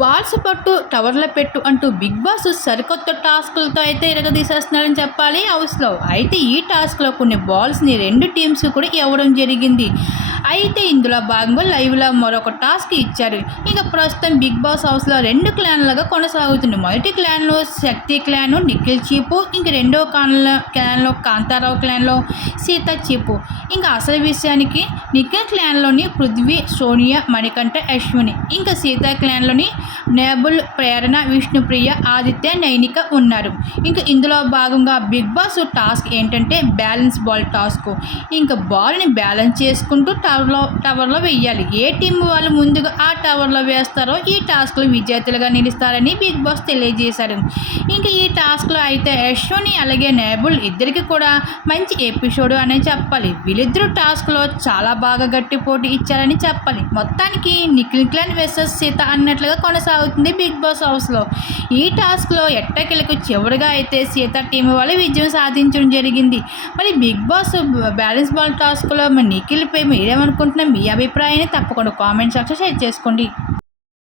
Balls పట్టు టవర్ల పెట్టు అంటూ బిగ్ బాస్ సరికొత్త టాస్క్లతో అయితే ఇరగదీసేస్తున్నారని చెప్పాలి హౌస్లో. అయితే ఈ టాస్క్లో కొన్ని బాల్స్ని రెండు టీమ్స్ కూడా ఇవ్వడం జరిగింది. అయితే ఇందులో భాగంగా లైవ్లో మరొక టాస్క్ ఇచ్చారు. ఇక ప్రస్తుతం బిగ్ బాస్ హౌస్లో రెండు క్లాన్లుగా కొనసాగుతుంది. మొదటి క్లాన్లో శక్తి క్లాన్ నిఖిల్ చీపు, ఇంక రెండో క్లాన్లో కాంతారావు క్లాన్లో సీత చీపు. ఇంకా అసలు విషయానికి నిఖిల్ క్లాన్లోని పృథ్వీ, సోనియా, మణికంఠ, అశ్విని, ఇంకా సీత క్లాన్లోని నేబుల్, ప్రేరణ, విష్ణుప్రియ, ఆదిత్య, నైనిక ఉన్నారు. ఇంకా ఇందులో భాగంగా బిగ్ బాస్ టాస్క్ ఏంటంటే బ్యాలెన్స్ బాల్ టాస్క్. ఇంకా బాల్ని బ్యాలెన్స్ చేసుకుంటూ టవర్లో వేయాలి. ఏ టీం వాళ్ళు ముందుగా ఆ టవర్లో వేస్తారో ఈ టాస్క్లో విజేతలుగా నిలుస్తారని బిగ్ బాస్ తెలియజేశారు. ఇంకా ఈ టాస్క్లో అయితే అశ్విని అలాగే నేబుల్ ఇద్దరికి కూడా మంచి ఎపిసోడ్ అనే చెప్పాలి. వీళ్ళిద్దరూ టాస్క్లో చాలా బాగా గట్టి పోటీ ఇచ్చారని చెప్పాలి. మొత్తానికి నిఖిల్ క్లాన్ వర్సెస్ సీత అన్నట్లుగా కొనసాగుతుంది బిగ్ బాస్ హౌస్లో. ఈ టాస్క్లో ఎట్టకేలకు చివరిగా అయితే సీత టీం వాళ్ళు విజయం సాధించడం జరిగింది. మరి బిగ్ బాస్ బ్యాలెన్స్ బాల్ టాస్క్లో మరి నిఖిల్పై మీరేమనుకుంటున్నా, మీ అభిప్రాయాన్ని తప్పకుండా కామెంట్ సెక్షన్ షేర్ చేసుకోండి.